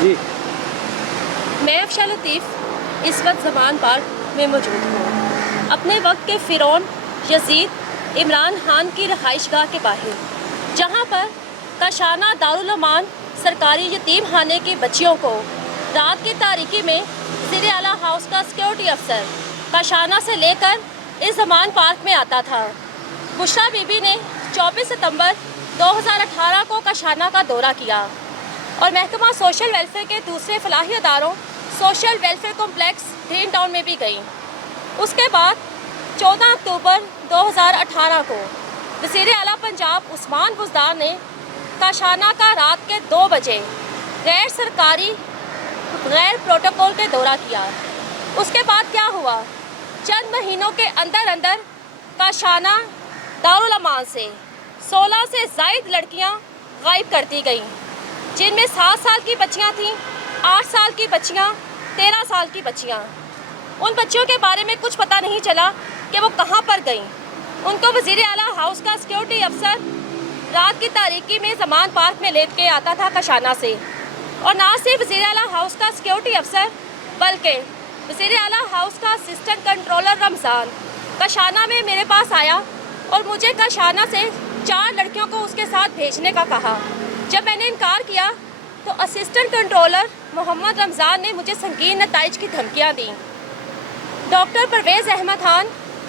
جی میں افشا لطیف اس وقت زمان پارک میں موجود ہوں، اپنے وقت کے فرعون یزید عمران خان کی رہائش گاہ کے باہر، جہاں پر کاشانہ دارالامان سرکاری یتیم خانے کی بچیوں کو رات کی تاریکی میں وزیر اعلیٰ ہاؤس کا سیکورٹی افسر کاشانہ سے لے کر اس زمان پارک میں آتا تھا۔ بشریٰ بی بی نے 24 ستمبر 2018 کو کاشانہ کا دورہ کیا اور محکمہ سوشل ویلفیئر کے دوسرے فلاحی اداروں social welfare complex green town میں بھی گئیں۔ اس کے بعد 14 اکتوبر 2018 کو وزیر اعلیٰ پنجاب عثمان بزدار نے کاشانہ کا رات کے 2 بجے غیر سرکاری غیر پروٹوکول کے دورہ کیا۔ اس کے بعد کیا ہوا؟ چند مہینوں کے اندر کاشانہ دارالامان سے 16 سے زائد لڑکیاں غائب کر دی گئیں، جن میں 7 سال کی بچیاں تھیں، 8 سال کی بچیاں، 13 سال کی بچیاں۔ ان بچیوں کے بارے میں کچھ پتہ نہیں چلا کہ وہ کہاں پر گئیں۔ ان کو وزیر اعلیٰ ہاؤس کا سیکورٹی افسر رات کی تاریکی میں زمان پارک میں لیٹ کے آتا تھا کاشانہ سے، اور نہ صرف وزیر اعلیٰ ہاؤس کا سیکورٹی افسر بلکہ وزیر اعلیٰ ہاؤس کا اسسٹنٹ کنٹرولر رمضان کاشانہ میں میرے پاس آیا اور مجھے کاشانہ سے 4 لڑکیوں کو اس کے ساتھ بھیجنے کا کہا۔ جب میں نے انکار کیا تو اسسٹنٹ کنٹرولر محمد رمضان نے مجھے سنگین نتائج کی دھمکیاں دیں۔ ڈاکٹر پرویز احمد خان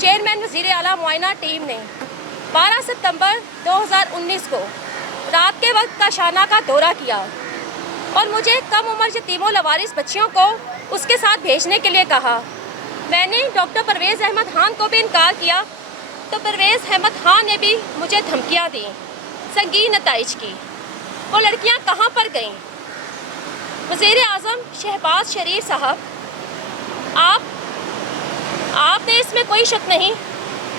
چیئرمین وزیر اعلیٰ معائنہ ٹیم نے 12 ستمبر 2019 کو رات کے وقت کاشانہ کا دورہ کیا اور مجھے کم عمر یتیم و لوارث بچیوں کو اس کے ساتھ بھیجنے کے لیے کہا۔ میں نے ڈاکٹر پرویز احمد خان کو بھی انکار کیا تو پرویز احمد خان نے بھی مجھے دھمکیاں دیں سنگین نتائج کی۔ وہ لڑکیاں کہاں پر گئیں؟ وزیر اعظم شہباز شریف صاحب، آپ نے اس میں کوئی شک نہیں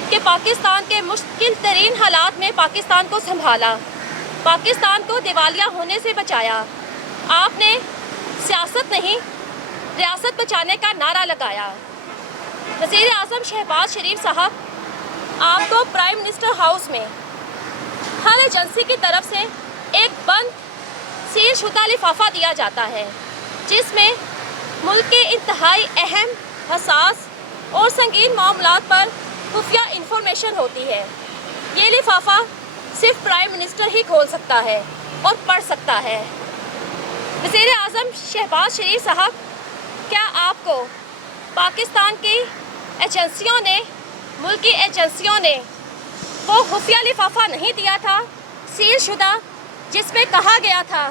کہ پاکستان کے مشکل ترین حالات میں پاکستان کو سنبھالا، پاکستان کو دیوالیہ ہونے سے بچایا۔ آپ نے سیاست نہیں، ریاست بچانے کا نعرہ لگایا۔ وزیر اعظم شہباز شریف صاحب، آپ کو پرائم منسٹر ہاؤس میں ہر ایجنسی کی طرف سے ایک بند سیل شدہ لفافہ دیا جاتا ہے، جس میں ملک کے انتہائی اہم، حساس اور سنگین معاملات پر خفیہ انفارمیشن ہوتی ہے۔ یہ لفافہ صرف پرائم منسٹر ہی کھول سکتا ہے اور پڑھ سکتا ہے۔ وزیر اعظم شہباز شریف صاحب، کیا آپ کو پاکستان کی ایجنسیوں نے، ملکی ایجنسیوں نے وہ خفیہ لفافہ نہیں دیا تھا سیل شدہ، جس میں کہا گیا تھا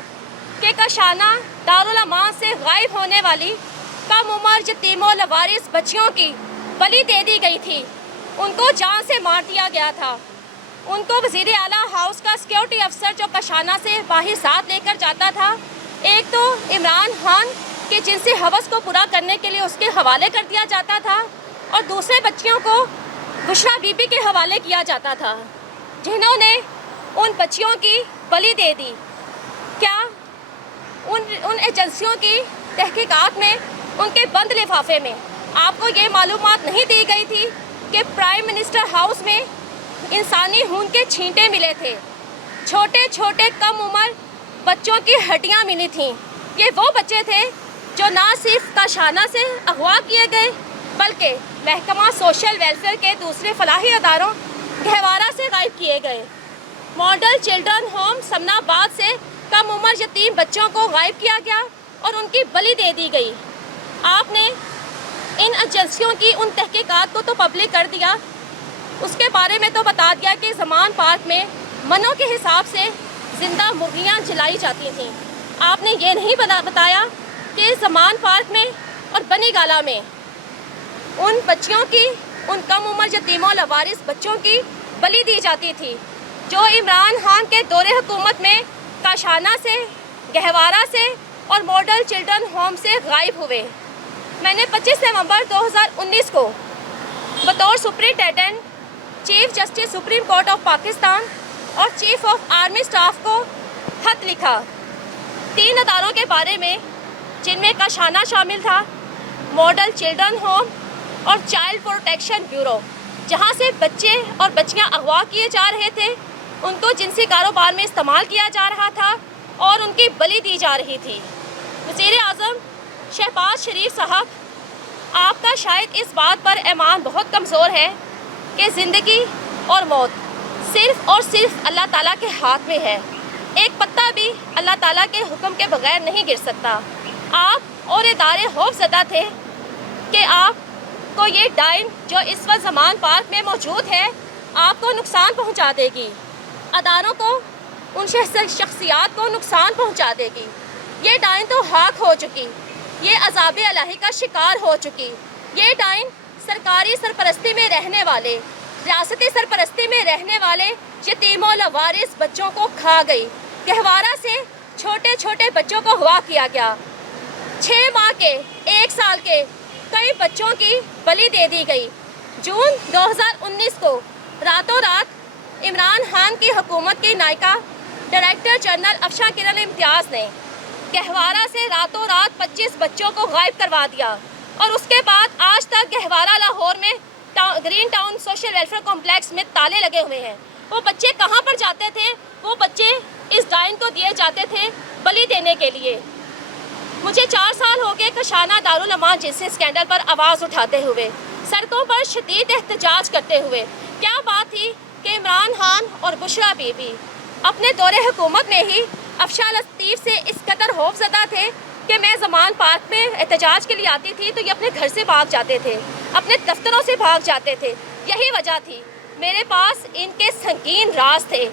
کہ کاشانہ دارالامان سے غائب ہونے والی کم عمر یتیم و لوارث بچیوں کی بلی دے دی گئی تھی، ان کو جان سے مار دیا گیا تھا۔ ان کو وزیر اعلیٰ ہاؤس کا سیکورٹی افسر جو کاشانہ سے باہر ساتھ لے کر جاتا تھا، ایک تو عمران خان کے جنسی ہوس کو پورا کرنے کے لیے اس کے حوالے کر دیا جاتا تھا، اور دوسرے بچیوں کو بشریٰ بی بی کے حوالے کیا جاتا تھا، جنہوں نے ان بچیوں کی بلی دے دی۔ کیا ان ایجنسیوں کی تحقیقات میں، ان کے بند لفافے میں آپ کو یہ معلومات نہیں دی گئی تھی کہ پرائم منسٹر ہاؤس میں انسانی خون کے چھینٹے ملے تھے، چھوٹے چھوٹے کم عمر بچوں کی ہڈیاں ملی تھیں؟ یہ وہ بچے تھے جو نہ صرف کاشانہ سے اغوا کیے گئے بلکہ محکمہ سوشل ویلفیئر کے دوسرے فلاحی اداروں گہوارہ سے غائب کیے گئے۔ ماڈل چلڈرن ہوم سمنا آباد سے کم عمر یتیم بچوں کو غائب کیا گیا اور ان کی بلی دے دی گئی۔ آپ نے ان ایجنسیوں کی ان تحقیقات کو تو پبلک کر دیا، اس کے بارے میں تو بتا دیا کہ زمان پارک میں منوں کے حساب سے زندہ مرغیاں جلائی جاتی تھیں۔ آپ نے یہ نہیں بتایا کہ زمان پارک میں اور بنی گالہ میں ان بچیوں کی، ان کم عمر یتیموں لوارث بچوں کی بلی دی جاتی تھی جو عمران خان کے دور حکومت میں کاشانہ سے، گہوارہ سے اور ماڈل چلڈرن ہوم سے غائب ہوئے۔ میں نے 25 نومبر 2019 کو بطور superintendent chief justice supreme court of Pakistan اور چیف آف آرمی اسٹاف کو خط لکھا 3 اداروں کے بارے میں، جن میں کاشانہ شامل تھا، ماڈل چلڈرن ہوم اور چائلڈ پروٹیکشن بیورو، جہاں سے بچے اور بچیاں اغوا کیے جا رہے تھے، ان کو جنسی کاروبار میں استعمال کیا جا رہا تھا اور ان کی بلی دی جا رہی تھی۔ वज़ीर आज़म शहबाज शरीफ साहब, आपका शायद इस बात पर ईमान बहुत कमज़ोर है कि ज़िंदगी और मौत सिर्फ़ और सिर्फ अल्लाह ताला के हाथ में है। एक पत्ता भी अल्लाह ताला के हुक्म के बगैर नहीं गिर सकता। आप और इदारे खौफज़दा थे कि आपको ये डाइन जो इस वक्त ज़मान पार्क में मौजूद है आपको नुकसान पहुंचा देगी, अदारों को, उन शख्सियात को नुकसान पहुंचा देगी। ये डाइन तो हाक हो चुकी, ये अज़ाब इलाही का शिकार हो चुकी। ये डाइन सरकारी सरपरस्ती में रहने वाले, रियासती सरपरस्ती में रहने वाले यतीमों लवारिस बच्चों को खा गई। गहवारा से छोटे छोटे बच्चों को अगवा किया गया। 6 माह के, 1 साल के कई बच्चों की बलि दे दी गई। जून 2019 को रातों रात इमरान खान की हुकूमत की नायका डायरेक्टर जनरल अफशान किरण इम्तियाज़ ने गहवारा से रातों रात 25 बच्चों को गायब करवा दिया और उसके बाद आज तक गहवारा लाहौर में green town social welfare complex में ताले लगे हुए हैं। वो बच्चे कहाँ पर जाते थे? वो बच्चे इस डाइन को दिए जाते थे बलि देने के लिए। मुझे 4 साल हो गए कशाना दारुल अमान जिनसी स्कैंडल पर आवाज़ उठाते हुए, सड़कों पर शदीद एहतजाज करते हुए। क्या बात थी कि इमरान खान और बुशरा बीबी अपने दौरे हुकूमत में ही अफशान लतीफ़ से इस कदर खौफज़दा थे कि मैं ज़मान पार्क में एहतजाज के लिए आती थी तो ये अपने घर से भाग जाते थे, अपने दफ्तरों से भाग जाते थे। यही वजह थी। मेरे पास इनके संगीन राज थे।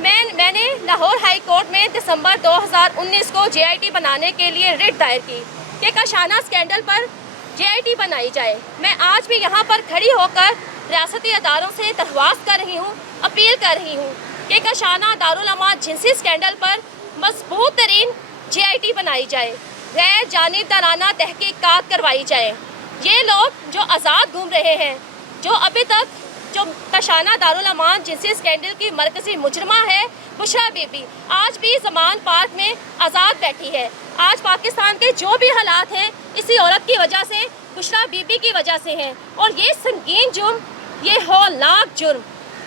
मैंने लाहौर हाई कोर्ट में दिसंबर 2019 को JIT बनाने के लिए रिट दायर की कि कशाना स्कैंडल पर JIT बनाई जाए। मैं आज भी यहाँ पर खड़ी होकर रियासती अदारों से दरख्वास्त कर रही हूँ, अपील कर रही हूँ कि कशाना दारुल अमान जिनसी स्कैंडल पर मजबूत तरीन JIT बनाई जाए, गैर जानिबदाराना तहकीकात करवाई जाए। ये लोग जो आज़ाद घूम रहे हैं, जो अभी तक जो कशाना दारुल अमान जिनसी स्कैंडल की मरकज़ी मुजरमा है बुशरा बीबी, आज भी ज़मान पार्क में आज़ाद बैठी है। आज पाकिस्तान के जो भी हालात हैं इसी औरत की वजह से, बुशरा बीबी की वजह से हैं। और ये संगीन जुर्म, ये हौलनाक जुर्म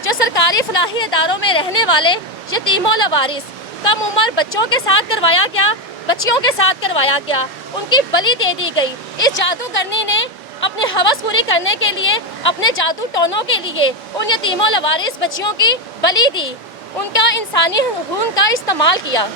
जो सरकारी फलाही इदारों में रहने वाले यतीमों लवारिस कम उम्र बच्चों के साथ करवाया गया, बच्चियों के साथ करवाया गया, उनकी बलि दे दी गई। इस जादूगरनी ने अपनी हवस पूरी करने के लिए, अपने जादू टोनों के लिए उन यतीमों लवारिस बच्चियों की बलि दी, उनका इंसानी खून का इस्तेमाल किया।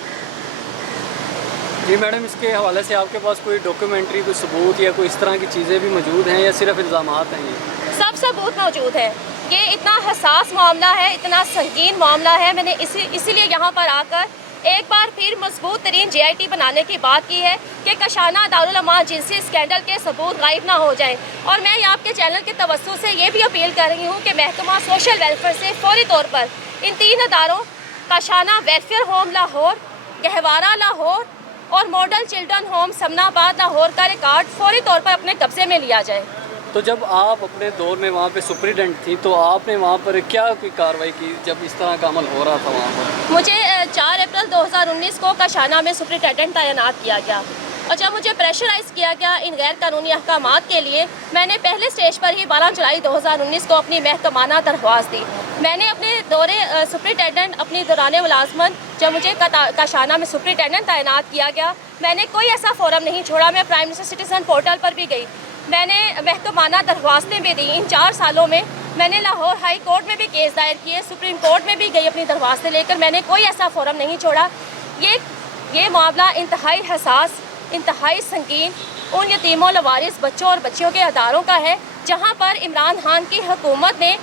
जी मैडम, इसके हवाले से आपके पास कोई डॉक्यूमेंट्री, कोई सबूत या कोई इस तरह की चीज़ें भी मौजूद हैं या सिर्फ इल्ज़ामात हैं? ये सब सबूत मौजूद है। ये इतना हसास मामला है, इतना संगीन मामला है। मैंने इसीलिए यहाँ पर आकर एक बार फिर मजबूत तरीन JIT बनाने की बात की है कि कशाना दारुल अमान जिनसी स्कैंडल के सबूत गायब ना हो जाए। और मैं आपके चैनल के तवज्जो से ये भी अपील कर रही हूँ कि महकमा सोशल वेलफेयर से फौरी तौर पर इन 3 अदारों कशाना वेलफेयर होम लाहौर, गहवारा लाहौर और model children home Samanabad Lahore का रिकॉर्ड फौरी तौर पर अपने कब्जे में लिया जाए। तो जब आप अपने दौर में वहाँ पे सुपरिटेंडेंट थी तो आपने वहाँ पर क्या कोई कार्रवाई की जब इस तरह का अमल हो रहा था वहाँ पर? मुझे 4 अप्रैल 2019 को कशाना में सुपरिटेंडेंट तैनात किया गया और जब मुझे प्रेशराइज़ किया गया इन गैर कानूनी अहकामात के लिए, मैंने पहले स्टेज पर ही 12 जुलाई 2019 को अपनी महकमाना दरख्वास्त दी। मैंने अपने दौरे सुपरिटेंडेंट अपनी दौरान मुलाजमत जब मुझे कशाना में सुपरिटेंडेंट तैनात किया गया, मैंने कोई ऐसा फोरम नहीं छोड़ा। मैं प्राइम मिनिस्टर सिटीज़न पोर्टल पर भी गई, मैंने महकमाना दरख्वास्तें भी दी। इन 4 सालों में मैंने लाहौर हाई कोर्ट में भी केस दायर किए, सुप्रीम कोर्ट में भी गई अपनी दरख्वास्तें लेकर। मैंने कोई ऐसा फोरम नहीं छोड़ा। ये मामला इंतहाई हसास, इंतहाई संगीन उन यतीमों लवारिस बच्चों और बच्चियों के अदारों का है जहाँ पर इमरान खान की हुकूमत ने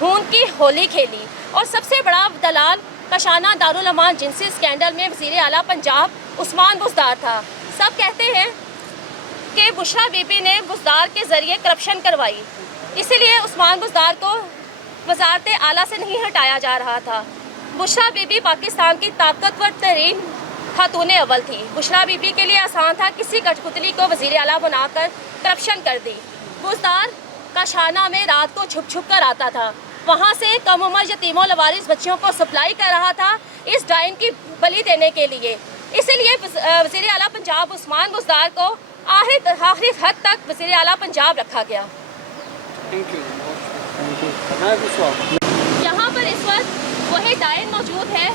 खून की होली खेली। और सबसे बड़ा दलाल कशाना दारुल अमान जिनसी स्कैंडल में वज़ीर आला पंजाब उस्मान बुज़दार था। सब कहते हैं कि बुशरा बीबी ने बुज़दार के ज़रिए करप्शन करवाई, इसीलिए उस्मान बुज़दार को वज़ारत आला से नहीं हटाया जा रहा था। बुशरा बीबी पाकिस्तान की ताकतवर तरीन खातून अव्वल थी। बुशरा बीबी के लिए आसान था किसी कठपुतली को वज़ीर आला बनाकर करप्शन कर दी। बुज़दार कशाना में रात को छुप छुप कर आता था, वहाँ से कम उम्र यतीमों लवारिस बच्चियों को सप्लाई कर रहा था इस डाइन की बलि देने के लिए। इसीलिए वज़ीर आला पंजाब उस्मान बुज़दार को आखिरी हद तक वज़ीर आला पंजाब रखा गया। Thank you. यहाँ पर इस वक्त वही डाइन मौजूद है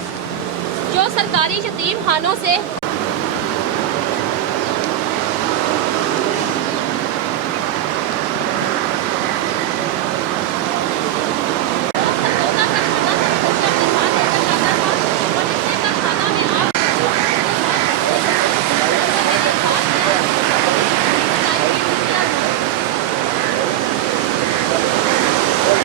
जो सरकारी यतीम खानों से